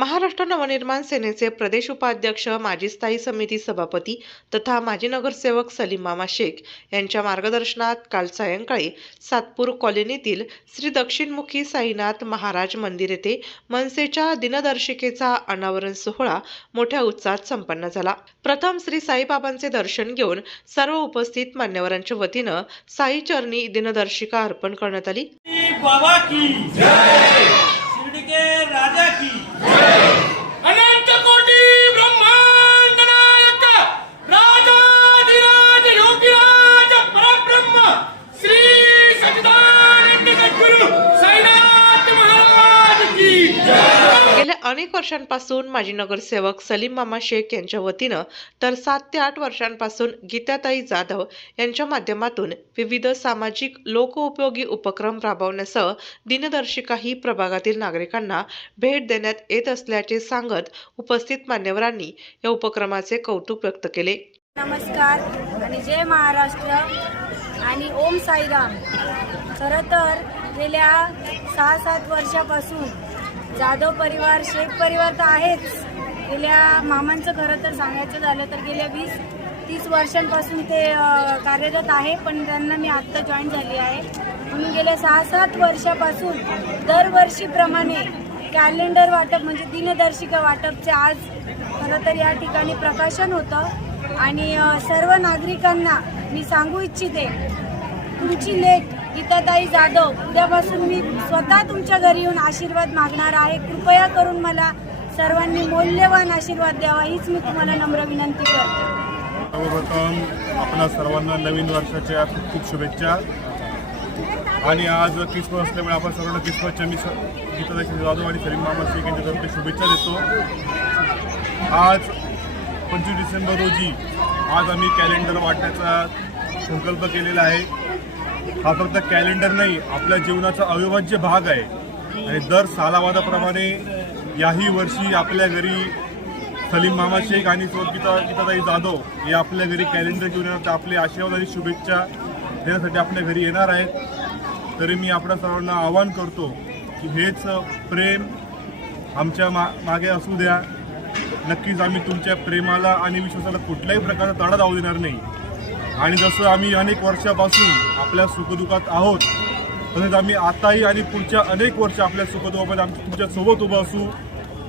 महाराष्ट्र नवनिर्माण सेनेचे प्रदेश उपाध्यक्ष, माजी स्थायी समिती सभापती तथा माजी नगरसेवक सलीम मामा शेख यांच्या मार्गदर्शनात काल सायंकाळी सातपूर कॉलनीतील श्री दक्षिणमुखी साईनाथ महाराज मंदिर येथे मनसेच्या दिनदर्शिकेचा अनावरण सोहळा मोठ्या उत्साहात संपन्न झाला। प्रथम श्री साईबाबांचे दर्शन घेऊन सर्व उपस्थित मान्यवरांच्या वतीनं साई चरणी दिनदर्शिका अर्पण करण्यात आली। बाबा की जय, शिर्डी के राजा की जय, अनंत कोटि ब्रह्मांड नायक राजाधिराज योगीराज परब्रह्म श्री सच्चिदानंद सद्गुरु साईनाथ महाराज की जय। गेल्या अनेक वर्षांपासून माजी नगरसेवक सलीम मामा शेख यांच्या वतीनं तर 7 ते 8 वर्षांपासून गीताताई जाधव यांच्या माध्यमातून विविध सामाजिक लोकोपयोगी उपक्रम राबवण्यासह दिनदर्शिका ही प्रभागातील नागरिकांना भेट देण्यात येत असल्याचे सांगत उपस्थित मान्यवरांनी या उपक्रमाचे कौतुक व्यक्त केले। नमस्कार आणि जय महाराष्ट्र आणि ओम साईराम। खरं तर गेल्या 6-7 वर्षापासून जाधव परिवार, शेख परिवार तर आहेच, गेल्या मामांचं खरं तर सांगायचं झालं तर गेल्या 20-30 वर्षांपासून ते कार्यरत आहे, पण त्यांना मी आत्ता जॉईन झाली आहे। म्हणून गेल्या 6-7 वर्षापासून दरवर्षीप्रमाणे कॅलेंडर वाटप म्हणजे दिनदर्शिका वाटपचे आज खरं तर या ठिकाणी प्रकाशन होतं आणि सर्व नागरिकांना मी सांगू इच्छिते, तुमची लेक गीताताई जाधव उद्यापासून मी स्वतः तुमच्या घरी येऊन आशीर्वाद मागणार आहे। कृपया करून मला सर्वांनी मौल्यवान आशीर्वाद द्यावा हीच मी तुम्हाला नम्र विनंती करते। सर्वप्रथम आपल्या सर्वांना नवीन वर्षाच्या खूप शुभेच्छा। आणि आज क्रिसमस असल्यामुळे आपण सर्वांना क्रिसमसच्या मी गीताताई जाधव आणि सलीम मामा शेख यांच्यातर्फे शुभेच्छा देतो। आज 25 डिसेंबर रोजी आज आम्ही कॅलेंडर वाटण्याचा संकल्प केलेला आहे। हा फक्त कॅलेंडर नाही, आपल्या जीवनाचा अविभाज्य भाग आहे आणि दर सालावादाप्रमाणे याही वर्षी आपल्या घरी सलीम मामा शेख आणि गीताताई जाधव हे आपल्या घरी कॅलेंडर घेऊन येणार, आपले आशीर्वाद आणि शुभेच्छा देण्यासाठी आपल्या घरी येणार आहेत। तरी मी आपल्या सर्वांना आवाहन करतो की हेच प्रेम आमच्या मागे असू द्या। नक्कीच आम्ही तुमच्या प्रेमाला आणि विश्वासाला कुठल्याही प्रकारचा तडा जाऊ देणार नाही। आणि जसं आम्ही अनेक वर्षापासून आपल्या सुखदुःखात आहोत, तसेच आम्ही आताही आणि पुढच्या अनेक वर्ष आपल्या सुखदुःखामध्ये आमच्या तुमच्यासोबत उभं असू।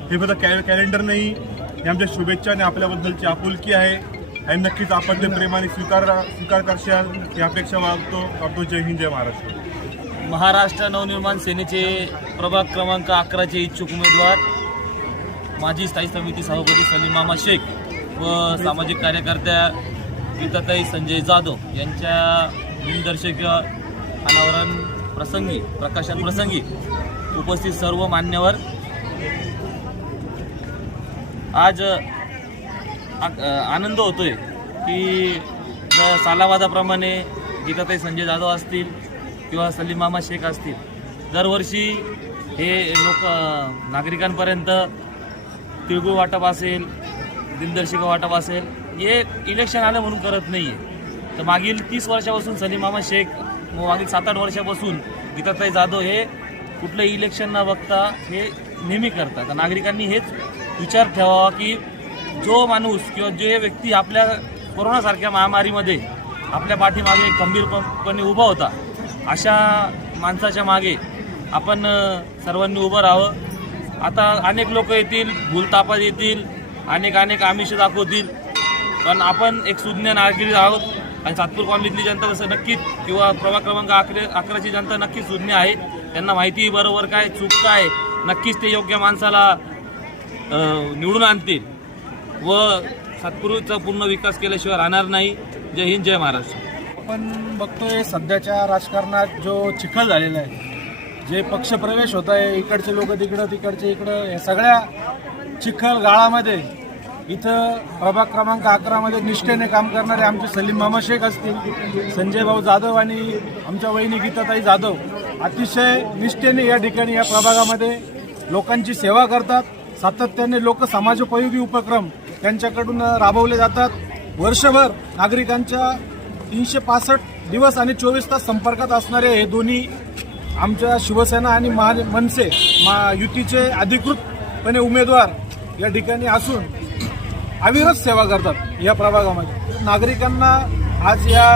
हे फक्त कॅलेंडर नाही, हे आमच्या शुभेच्छा आणि आपल्याबद्दलची आपुलकी आहे आणि नक्कीच आपण ते प्रेमाने स्वीकार करशाल ही अपेक्षा बाळगतो। जय हिंद, जय महाराष्ट्र। महाराष्ट्र नवनिर्माण सेनेचे प्रभाग क्रमांक 11चे इच्छुक उमेदवार माजी स्थायी समिती सभापती सलीम मामा शेख व सामाजिक कार्यकर्त्या गीताताई संजय जाधव यांच्या दिनदर्शिका अनावरण प्रसंगी, प्रकाशन प्रसंगी उपस्थित सर्व मान्यवर, आज आनंद होतोय की सालावादाप्रमाणे गीताताई संजय जाधव असतील किंवा सलीम मामा शेख असतील, दरवर्षी हे लोक नागरिकांपर्यंत तिळगुळ वाटप असेल, दिनदर्शिका वाटप असेल, हे इलेक्शन आलं म्हणून करत नाही आहे। तर मागील 30 वर्षापासून सलीम मामा शेख, मागील 7-8 वर्षापासून गीताताई जाधव हे कुठलं इलेक्शन न बघता हे नेहमी करतात। तर नागरिकांनी हेच विचार ठेवावा की जो माणूस किंवा जे व्यक्ती आपल्या कोरोनासारख्या महामारीमध्ये आपल्या पाठीमागे खंबीरपणे उभा होता, अशा माणसाच्या मागे आपण सर्वांनी उभं राहावं। आता अनेक लोक येतील, भूलतापात येतील, अनेक आमिष दाखवतील, पण आपण एक सुज्ञ नागरिक आहोत आणि सातपूर कॉलनीतली जनता तसं नक्कीच किंवा प्रभाग क्रमांक 11ची जनता नक्कीच सुज्ञ आहे। त्यांना माहिती बरोबर काय चूक काय, नक्कीच ते योग्य माणसाला निवडून आणतील व सातपूरचा पूर्ण विकास केल्याशिवाय राहणार नाही। जय हिंद, जय महाराष्ट्र। आपण बघतोय सध्याच्या राजकारणात जो चिखल झालेला आहे, जे पक्षप्रवेश होत आहे, इकडचे लोक तिकडं, तिकडचे इकडं, या सगळ्या चिखल गाळामध्ये इथं प्रभाग क्रमांक 11मध्ये निष्ठेने काम करणारे आमचे सलीम मामा शेख असतील, संजय भाऊ जाधव आणि आमच्या वहिनी गीताताई जाधव अतिशय निष्ठेने या ठिकाणी या प्रभागामध्ये लोकांची सेवा करतात। सातत्याने लोक समाजोपयोगी उपक्रम त्यांच्याकडून राबवले जातात। वर्षभर नागरिकांच्या 365 दिवस आणि 24 तास संपर्कात असणारे हे दोन्ही आमच्या शिवसेना आणि मनसे युतीचे अधिकृत निश्चितपणे उमेदवार या ठिकाणी असून अविरत सेवा करतात या प्रभागामध्ये. नागरिकांना आज या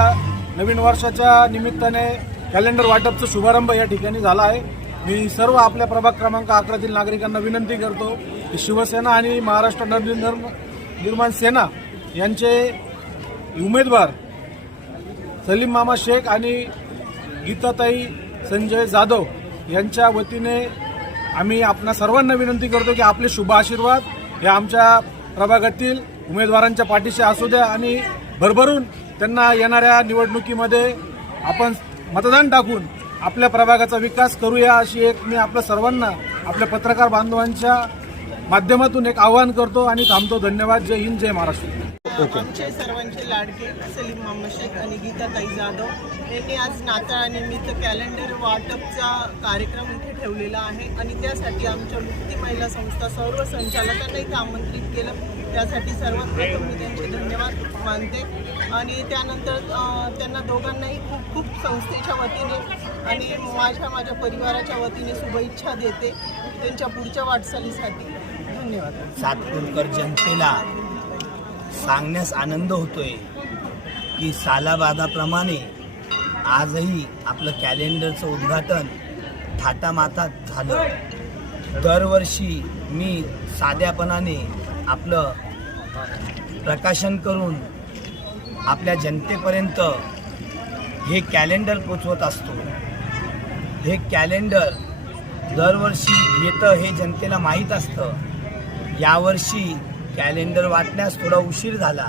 नवीन वर्षाच्या निमित्ताने कॅलेंडर वाटपचा शुभारंभ या ठिकाणी झाला आहे. मी सर्व आपल्या प्रभाग क्रमांक 11 नागरिकांना विनंती करतो की शिवसेना आणि महाराष्ट्र नवनिर्माण सेना यांचे उमेदवार सलीम मामा शेख आणि गीताताई संजय जाधव यांच्या वतीने आम्ही आपणा सर्वांना विनंती करतो की आपले शुभ आशीर्वाद हे आमच्या प्रभागातील उमेदवारांच्या पाठीशी असू द्या आणि भरभरून त्यांना येणाऱ्या निवडणुकीमध्ये आपण मतदान टाकून आपल्या प्रभागाचा विकास करूया अशी एक मी आपल्या सर्वांना आपल्या पत्रकार बांधवांच्या माध्यमातून एक आवाहन करतो आणि थांबतो. धन्यवाद. जय हिंद, जय महाराष्ट्र. आमचे सर्वांचे लाडके सलीम मामा शेख आणि गीताताई जाधव यांनी आज नाताळानिमित्त कॅलेंडर वाटपचा कार्यक्रम इथे ठेवलेला आहे आणि त्यासाठी आमच्या मुक्ती महिला संस्था सर्व संचालकांना इथे आमंत्रित केलं. त्यासाठी सर्वात प्रथम मी त्यांचे धन्यवाद मानते आणि त्यानंतर त्यांना दोघांनाही खूप खूप संस्थेच्या वतीने आणि माझ्या परिवाराच्या वतीने शुभेच्छा देते त्यांच्या पुढच्या वाटचालीसाठी. धन्यवाद. सातपूरकर जनतेला सांगण्यास आनंद होतोय की सालाबादाप्रमाणे आजही आपलं कॅलेंडरचं उद्घाटन थाटामाटात झालं. दरवर्षी मी साध्यापणाने आपलं प्रकाशन करून आपल्या जनतेपर्यंत हे कॅलेंडर पोचवत असतो. हे कॅलेंडर दरवर्षी येतं हे जनतेला माहीत असतं. यावर्षी कॅलेंडर वाटण्यास थोडा उशीर झाला,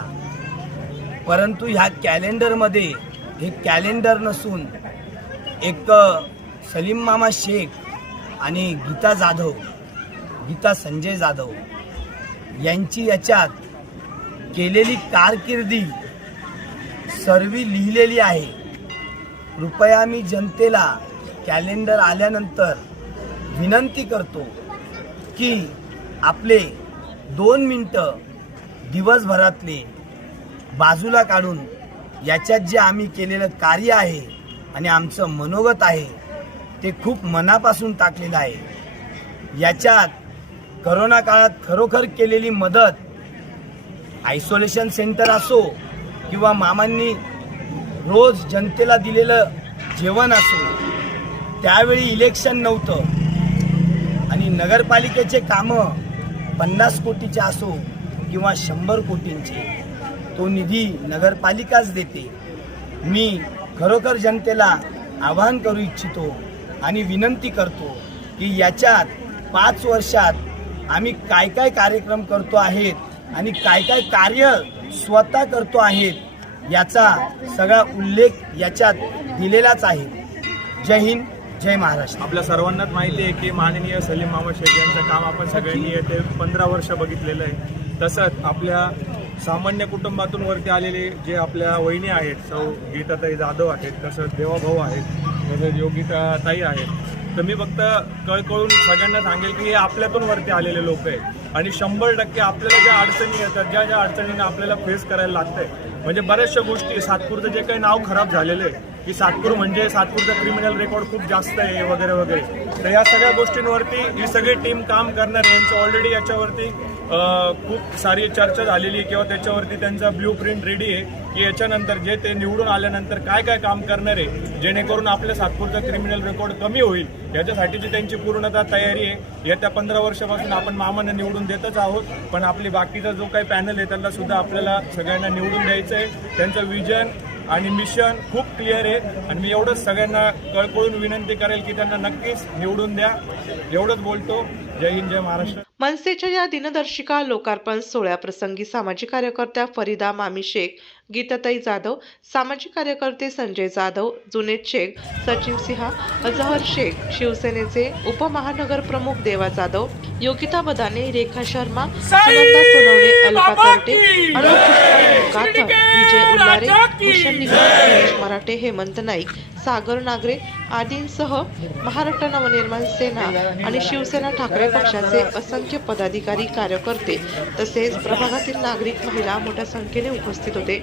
परंतु ह्या कॅलेंडरमध्ये हे कॅलेंडर नसून एक सलीम मामा शेख आणि गीता संजय जाधव यांची याच्यात केलेली कारकिर्दी सर्व लिहिलेली आहे. कृपया मी जनतेला कॅलेंडर आल्यानंतर विनंती करतो की आपले 2 मिनटं दिवसभरातले बाजूला काढून याच्यात जे आम्ही केलेलं कार्य आहे आणि आमचं मनोगत आहे ते खूप मनापासून टाकलेलं आहे. याच्यात करोना काळात खरोखर केलेली मदत, आयसोलेशन सेंटर असो किंवा मामांनी रोज जनतेला दिलेलं जेवण असो, त्यावेळी इलेक्शन नव्हतं आणि नगरपालिकेचे कामं 50 कोटीचे असो किंवा 100 कोटींचे, तो निधी नगरपालिकाच देते. मी खरोखर जनतेला आवाहन करू इच्छितो आणि विनंती करतो की याच्यात 5 वर्षात आम्ही काय काय कार्यक्रम करतो आहेत आणि काय काय कार्य स्वतः करतो आहेत याचा सगळा उल्लेख याच्यात दिलेलाच आहे. जय हिंद, जय महाराष्ट्र. आपल्या सर्वांनाच माहिती आहे की माननीय सलीम मामा शेख यांचं काम आपण सगळ्यांनी येते 15 वर्ष बघितलेलं आहे. तसंच आपल्या सामान्य कुटुंबातून वरती आलेले जे आपल्या वहिनी आहेत, सौ गीताताई जाधव आहेत, तसंच देवाभाऊ आहेत, तसंच योगिताताई आहेत. तर मी फक्त कळकळून सगळ्यांना सांगेल की हे आपल्यातून वरती आलेले लोक आहेत आणि 100% आपल्याला ज्या अडचणी येतात, ज्या अडचणींना आपल्याला फेस करायला लागतंय, म्हणजे बऱ्याचशा गोष्टी, सातपूरचं जे काही नाव खराब झालेलं आहे की सातपूरचा क्रिमिनल रेकॉर्ड खूप जास्त आहे वगैरे वगैरे, तर या सगळ्या गोष्टींवरती ही सगळी टीम काम करणार आहे. यांचं ऑलरेडी याच्यावरती खूप सारी चर्चा झालेली आहे किंवा त्याच्यावरती त्यांचा ब्ल्यू प्रिंट रेडी आहे की याच्यानंतर जे ते निवडून आल्यानंतर काय काय काम करणार आहे जेणेकरून आपल्या सातपूरचा क्रिमिनल रेकॉर्ड कमी होईल, याच्यासाठीची त्यांची पूर्णतः तयारी आहे. येत्या 15 वर्षापासून आपण मामांना निवडून देतच आहोत, पण आपली बाकीचा जो काही पॅनल आहे त्यांना सुद्धा आपल्याला सगळ्यांना निवडून द्यायचं आहे. त्यांचं विजन आणि मिशन खूप क्लिअर आहे आणि मी एवढंच सगळ्यांना कळकळून विनंती करेल की त्यांना नक्कीच निवडून द्या. एवढंच बोलतो. जय हिंद, जय महाराष्ट्र. मनसेच्या या दिनदर्शिका लोकार्पण सोहळ्याप्रसंगी सामाजिक कार्यकर्त्या फरीदा मामी शेख, गीताताई जाधव, सामाजिक कार्यकर्ते संजय जाधव, जुनेद शेख, सचिन सिंह, अजहर शेख, शिवसेनेचे उपमहानगर प्रमुख देवा जाधव, योगिता बदाने, रेखा शर्मा, सुनंदा सोनवणे, अलका तरटे, अनुप पुष्पा गाथक, विजय उल्लारे, भूषण निकम, गणेश मराठे, हेमंत नाईक, सागर नागरे आदींसह महाराष्ट्र नवनिर्माण सेना आणि शिवसेना ठाकरे पक्षाचे असंख्य पदाधिकारी, कार्यकर्ते तसेच प्रभागातील नागरिक, महिला मोठ्या संख्येने उपस्थित होते.